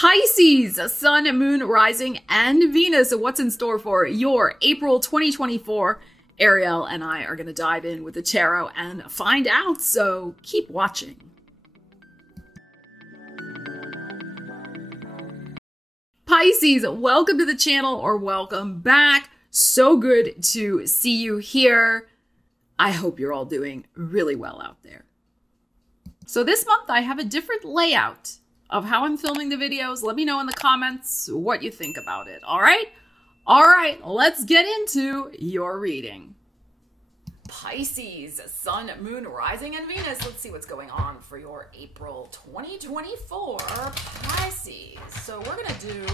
Pisces, Sun, Moon, Rising, and Venus. So what's in store for your April 2024? Ariel and I are going to dive in with the tarot and find out, so keep watching. Pisces, welcome to the channel or welcome back. So good to see you here. I hope you're all doing really well out there. So this month I have a different layout of how I'm filming the videos. Let me know in the comments what you think about it. All right? All right, let's get into your reading. Pisces, Sun, Moon, Rising, and Venus. Let's see what's going on for your April 2024 Pisces. So we're going to do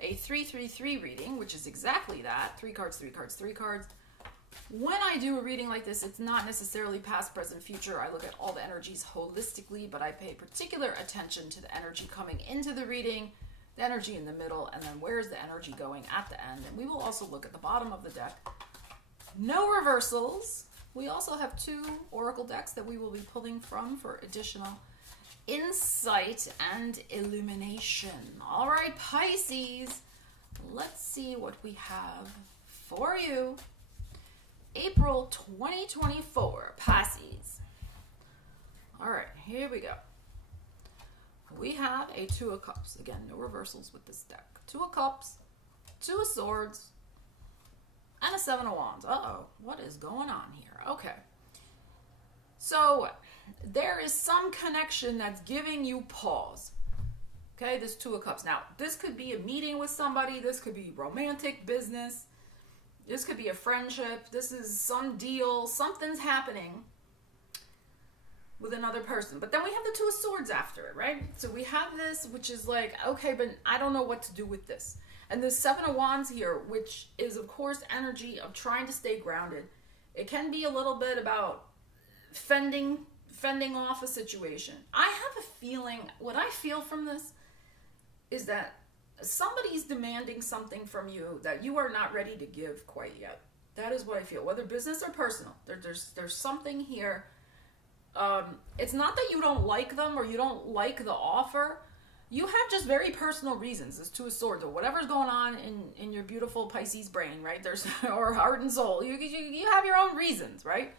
a 3-3-3 reading, which is exactly that. 3 cards, 3 cards, 3 cards. When I do a reading like this, it's not necessarily past, present, future. I look at all the energies holistically, but I pay particular attention to the energy coming into the reading, the energy in the middle, and then where's the energy going at the end. And we will also look at the bottom of the deck. No reversals. We also have 2 oracle decks that we will be pulling from for additional insight and illumination. All right, Pisces, let's see what we have for you. April 2024, Pisces. All right, here we go. We have a 2 of Cups. Again, no reversals with this deck. 2 of Cups, 2 of Swords, and a 7 of Wands. Uh-oh, what is going on here? Okay. So there is some connection that's giving you pause. Okay, this 2 of Cups. Now, this could be a meeting with somebody. This could be romantic business. This could be a friendship. This is some deal. Something's happening with another person. But then we have the 2 of Swords after it, right? So we have this, which is like, okay, but I don't know what to do with this. And the 7 of Wands here, which is, of course, energy of trying to stay grounded. It can be a little bit about fending off a situation. I have a feeling, what I feel from this is that somebody's demanding something from you that you are not ready to give quite yet. That is what I feel, whether business or personal. There's something here. It's not that you don't like them or you don't like the offer. You have just very personal reasons. This 2 of Swords or whatever's going on in your beautiful Pisces brain, right? There's or heart and soul. You have your own reasons, right?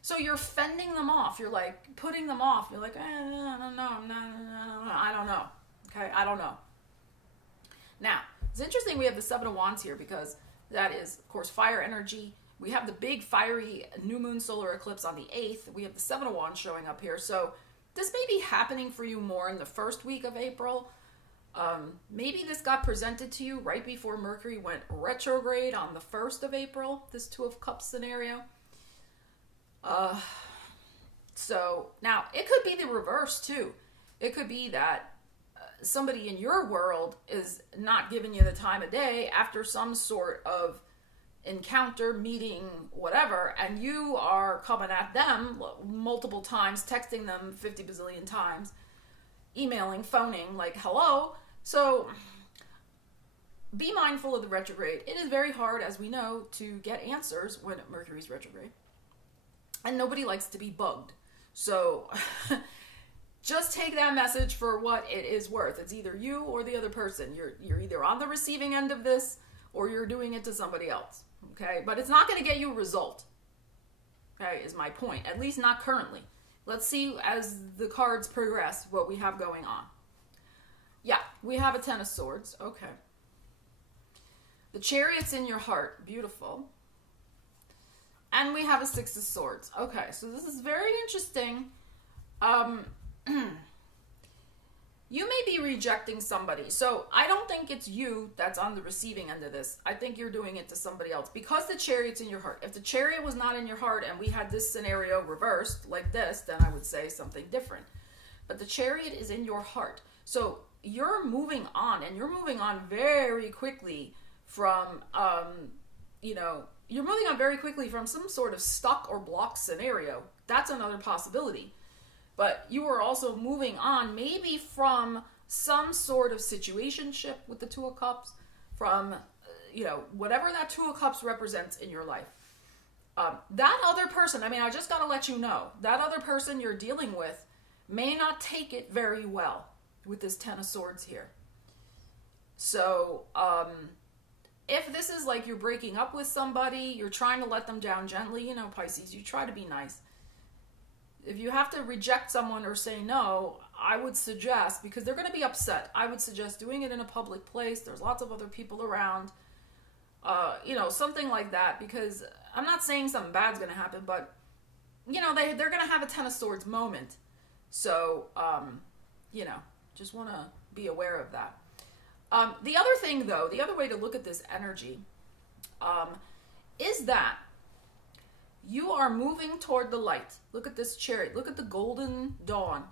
So you're fending them off. You're like putting them off. You're like, I don't know. I don't know. Okay, I don't know. Now, it's interesting we have the 7 of Wands here because that is, of course, fire energy. We have the big fiery new moon solar eclipse on the 8th. We have the 7 of Wands showing up here. So this may be happening for you more in the first week of April. Maybe this got presented to you right before Mercury went retrograde on the 1st of April, this 2 of Cups scenario. So now it could be the reverse too. It could be that somebody in your world is not giving you the time of day after some sort of encounter, meeting, whatever, and you are coming at them multiple times, texting them 50 bazillion times, emailing, phoning, like, hello. So be mindful of the retrograde. It is very hard, as we know, to get answers when Mercury's retrograde. And nobody likes to be bugged. So just take that message for what it is worth. It's either you or the other person. You're either on the receiving end of this or you're doing it to somebody else. Okay? But it's not going to get you a result. Okay, is my point. At least not currently. Let's see as the cards progress what we have going on. Yeah, we have a 10 of Swords. Okay. The Chariot's in your heart. Beautiful. And we have a 6 of Swords. Okay, so this is very interesting. You may be rejecting somebody. So I don't think it's you that's on the receiving end of this. I think you're doing it to somebody else. Because the Chariot's in your heart. If the Chariot was not in your heart and we had this scenario reversed like this, then I would say something different. But the Chariot is in your heart. So you're moving on, and you're moving on very quickly from, you're moving on very quickly from some sort of stuck or blocked scenario. That's another possibility. But you are also moving on maybe from some sort of situationship with the 2 of Cups, from, whatever that 2 of Cups represents in your life. That other person, I just got to let you know, that other person you're dealing with may not take it very well. with this Ten of Swords here. So, if this is like you're breaking up with somebody, you're trying to let them down gently, you know, Pisces, you try to be nice. If you have to reject someone or say no, I would suggest, because they're going to be upset, I would suggest doing it in a public place. There's lots of other people around, you know, something like that, because I'm not saying something bad's going to happen, but, you know, they're going to have a Ten of Swords moment. So, you know, just want to be aware of that. The other thing, though, the other way to look at this energy is that you are moving toward the light. Look at this Chariot. Look at the golden dawn.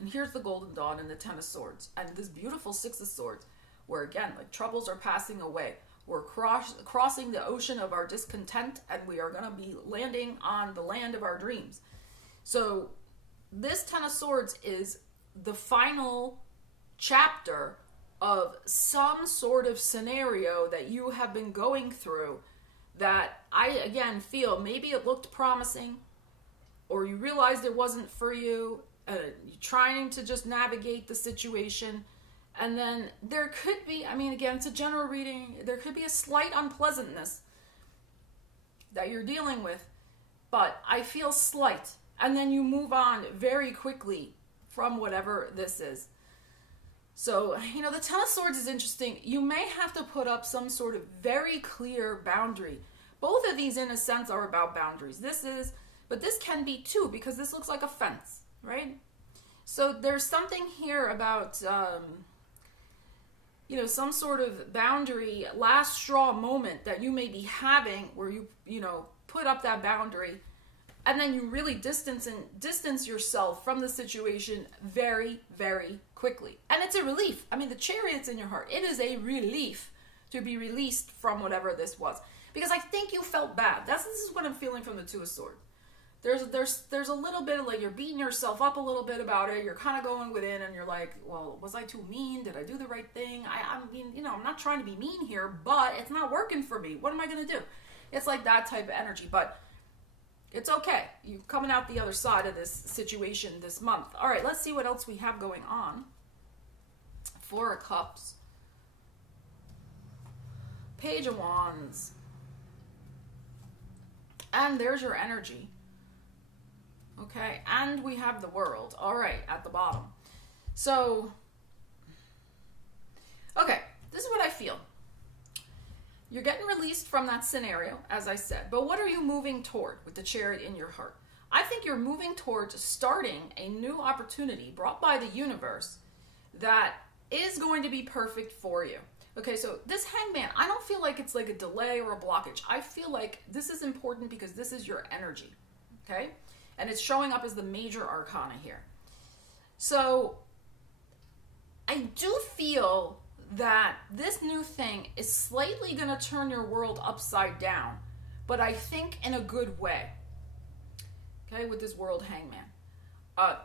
And here's the golden dawn and the Ten of Swords. And this beautiful Six of Swords, where, again, like troubles are passing away. We're crossing the ocean of our discontent, and we are going to be landing on the land of our dreams. So this Ten of Swords is the final chapter of some sort of scenario that you have been going through that I, again, feel maybe it looked promising, or you realized it wasn't for you, you're trying to just navigate the situation, and then there could be, I mean, again, it's a general reading, there could be a slight unpleasantness that you're dealing with, but I feel slight, and then you move on very quickly from whatever this is. So, you know, the Ten of Swords is interesting. You may have to put up some sort of very clear boundary. Both of these, in a sense, are about boundaries. But this can be too, because this looks like a fence, right? So there's something here about, you know, some sort of boundary, last straw moment that you may be having where you know, put up that boundary, and then you really distance yourself from the situation very, very quickly. And it's a relief. I mean, the Chariot's in your heart. It is a relief to be released from whatever this was. Because I think you felt bad. This is what I'm feeling from the Two of Swords. There's a little bit of like, you're beating yourself up a little bit about it. You're kind of going within and you're like, well, was I too mean? Did I do the right thing? I mean, you know, I'm not trying to be mean here, but it's not working for me. What am I going to do? It's like that type of energy. But it's okay. You're coming out the other side of this situation this month. All right, let's see what else we have going on. Four of Cups. Page of Wands. And there's your energy. Okay, and we have the World. All right, at the bottom. So, okay, this is what I feel. You're getting released from that scenario, as I said. But what are you moving toward with the Chariot in your heart? I think you're moving towards starting a new opportunity brought by the universe that is going to be perfect for you. Okay, so this Hangman, I don't feel like it's like a delay or a blockage. I feel like this is important because this is your energy, okay? And it's showing up as the major arcana here. So I do feel that this new thing is slightly going to turn your world upside down, but I think in a good way, okay, with this World Hangman.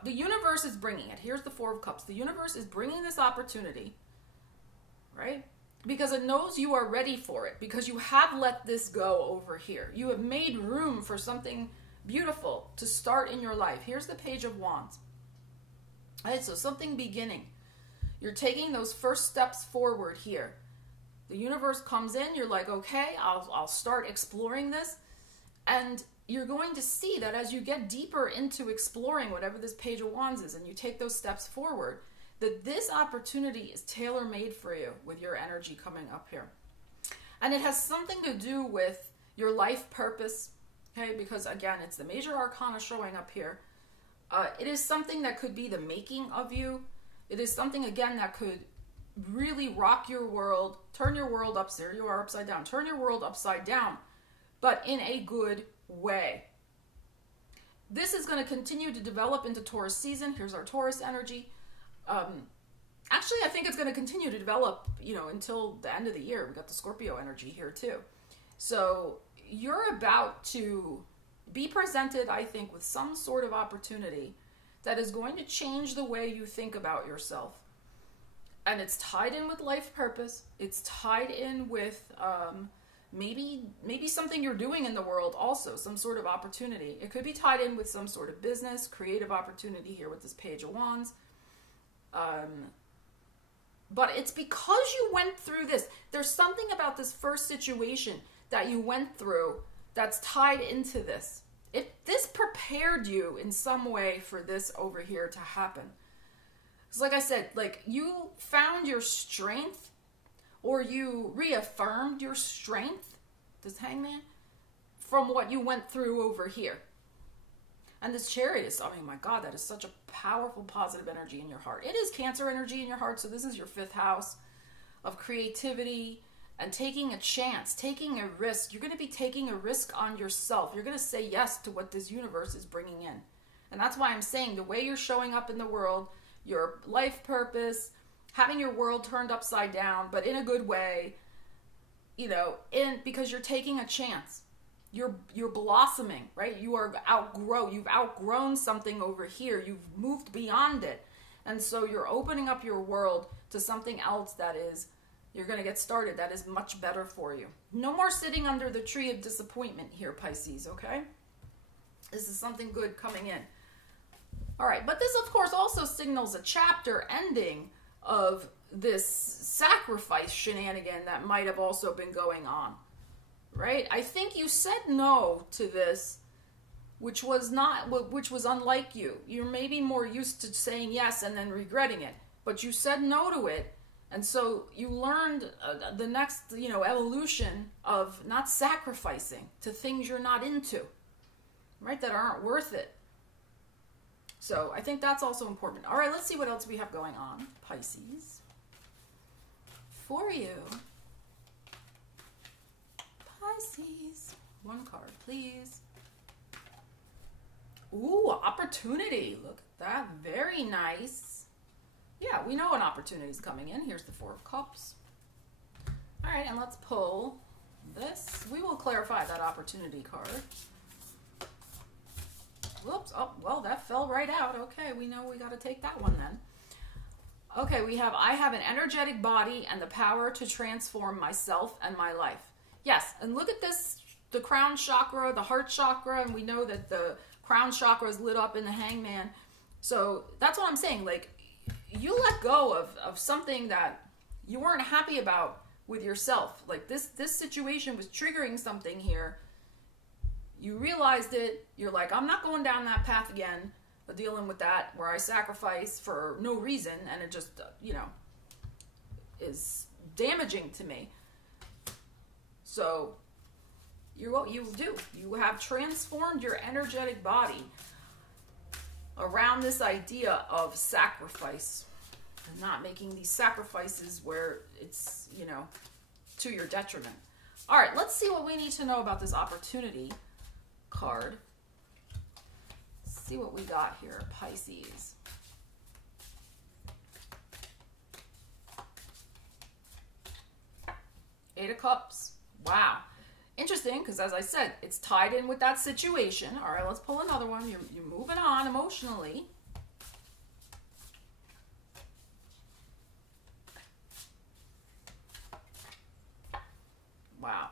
The universe is bringing it. Here's the Four of Cups. The universe is bringing this opportunity, right? Because it knows you are ready for it, because you have let this go over here. You have made room for something beautiful to start in your life. Here's the Page of Wands. All right, so something beginning. You're taking those first steps forward here. The universe comes in, you're like, okay, I'll start exploring this. And you're going to see that as you get deeper into exploring whatever this Page of Wands is, and you take those steps forward, that this opportunity is tailor-made for you with your energy coming up here. And it has something to do with your life purpose, okay? Because again, it's the major arcana showing up here. It is something that could be the making of you. It is something, again, that could really rock your world, turn your world upside, there you are upside down, turn your world upside down, but in a good way. This is going to continue to develop into Taurus season. Here's our Taurus energy. Actually, I think it's going to continue to develop, you know, until the end of the year. We got the Scorpio energy here too. So you're about to be presented, I think, with some sort of opportunity that is going to change the way you think about yourself. And it's tied in with life purpose. It's tied in with maybe something you're doing in the world also, some sort of opportunity. It could be tied in with some sort of business, creative opportunity here with this Page of Wands. But it's because you went through this. There's something about this first situation that you went through that's tied into this. This prepared you in some way for this over here to happen. It's like I said, like you found your strength, or you reaffirmed your strength, this Hangman, from what you went through over here. And this Chariot is, I mean, my God, that is such a powerful, positive energy in your heart. It is Cancer energy in your heart, so this is your 5th house of creativity and taking a chance, taking a risk. You're going to be taking a risk on yourself. You're going to say yes to what this universe is bringing in. And that's why I'm saying the way you're showing up in the world, your life purpose, having your world turned upside down, but in a good way, you know, because you're taking a chance. You're blossoming, right? You've outgrown something over here. You've moved beyond it. And so you're opening up your world to something else that is, you're going to get started, that is much better for you. No more sitting under the tree of disappointment here, Pisces, okay? This is something good coming in. All right, but this, of course, also signals a chapter ending of this sacrifice shenanigan that might have also been going on, right? I think you said no to this, which was unlike you. You're maybe more used to saying yes and then regretting it, but you said no to it. And so you learned the next, evolution of not sacrificing to things you're not into, right? That aren't worth it. So I think that's also important. All right, let's see what else we have going on, Pisces, for you. Pisces, one card, please. Ooh, opportunity. Look at that. Very nice. Yeah, we know an opportunity is coming in. Here's the 4 of Cups. All right, and let's pull this. We will clarify that opportunity card. Whoops. Oh, well, that fell right out. Okay, we know we got to take that one then. Okay, I have an energetic body and the power to transform myself and my life. Yes, and look at this, the crown chakra, the heart chakra, and we know that the crown chakra is lit up in the Hangman. So that's what I'm saying. Like, you let go of something that you weren't happy about with yourself. Like this situation was triggering something here. You realized it. You're like, I'm not going down that path again, but dealing with that where I sacrifice for no reason and it just, is damaging to me. So what you do. You have transformed your energetic body around this idea of sacrifice and not making these sacrifices where it's, to your detriment. All right, let's see what we need to know about this opportunity card. Let's see what we got here, Pisces. Eight of Cups. Wow. Interesting, because as I said, it's tied in with that situation. All right, let's pull another one. You're moving on emotionally. Wow.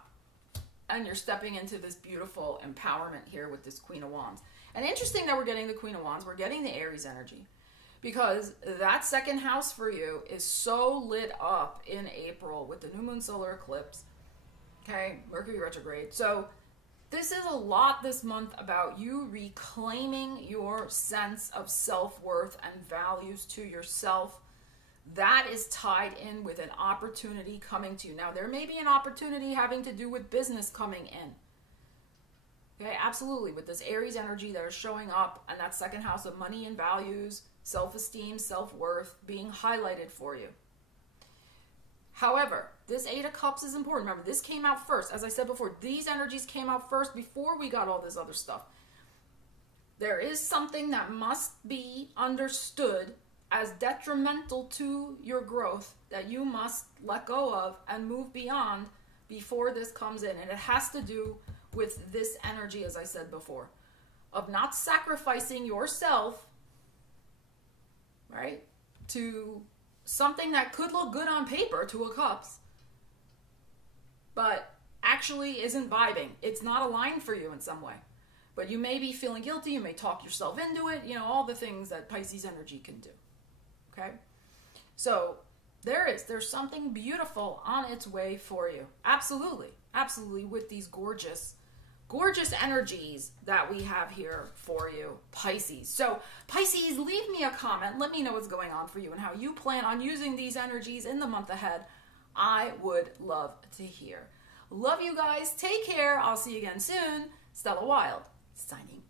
And you're stepping into this beautiful empowerment here with this Queen of Wands. And interesting that we're getting the Queen of Wands. We're getting the Aries energy. Because that second house for you is so lit up in April with the new moon solar eclipse. Okay, Mercury retrograde. So this is a lot this month about you reclaiming your sense of self-worth and values to yourself. That is tied in with an opportunity coming to you. Now, there may be an opportunity having to do with business coming in. Okay, absolutely. With this Aries energy that is showing up and that second house of money and values, self-esteem, self-worth being highlighted for you. However, this Eight of Cups is important. Remember, this came out first. As I said before, these energies came out first before we got all this other stuff. There is something that must be understood as detrimental to your growth that you must let go of and move beyond before this comes in. And it has to do with this energy, as I said before, of not sacrificing yourself, right, to something that could look good on paper, Two of Cups, but actually isn't vibing. It's not aligned for you in some way. But you may be feeling guilty. You may talk yourself into it. All the things that Pisces energy can do. Okay? So There's something beautiful on its way for you. Absolutely. Absolutely, with these gorgeous energies that we have here for you, Pisces. So, Pisces, leave me a comment. Let me know what's going on for you and how you plan on using these energies in the month ahead. I would love to hear. Love you guys. Take care. I'll see you again soon. Stella Wilde, signing